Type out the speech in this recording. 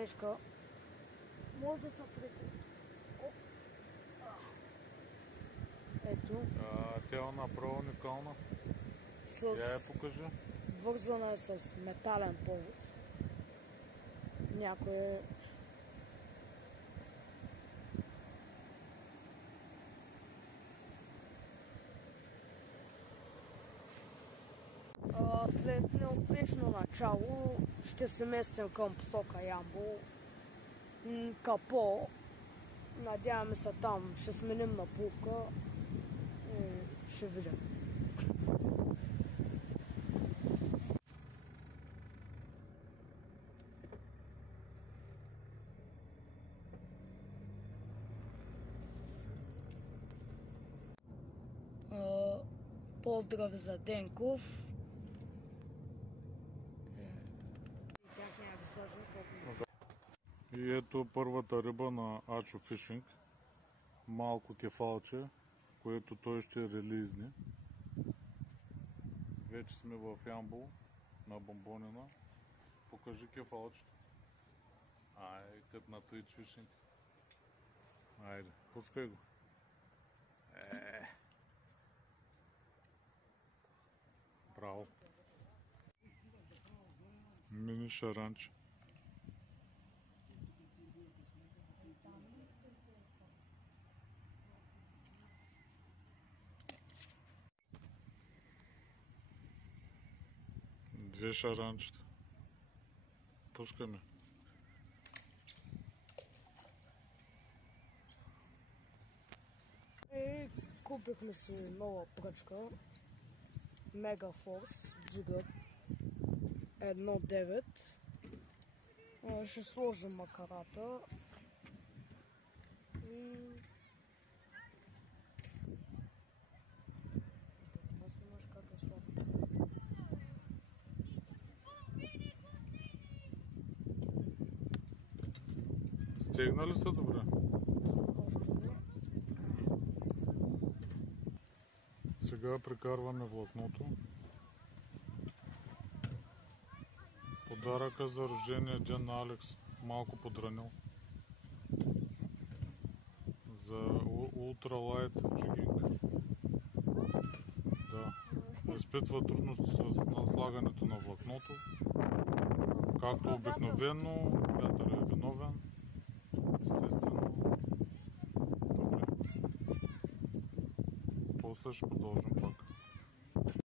тежка. Може да се прекупи. Ето. Тя е направо уникална. Я я покажи. Вързана е с метален повод. Някой след неуспешно начало ще се местим към посока Ямбол. Капо. Надяваме се там ще сменим на пулка и ще видим. Поздрави за Денков. И ето първата риба на Ачо Фишинг. Малко кефалче, което той ще релизне. Вече сме в Ямбол на Бомбонина. Покажи кефалчето. Ай, като на Twitch Fishing. Айде, пускай го. Браво. Мини шаранче. Две шаранчета. Пускаме. И купихме си нова пръчка. Мегафорс джига 1.9. Ще сложим макарата и Стегнали са добре? още не. Сега прекарваме влакното. Подаръка за рождения ден на Алекс. Малко подранил. За ултралайт джигинг. Да. Изпитва трудности с наслагането на влакното. Както обикновено, вятър е виновен. Естествено. Добре. После ще продължим пак.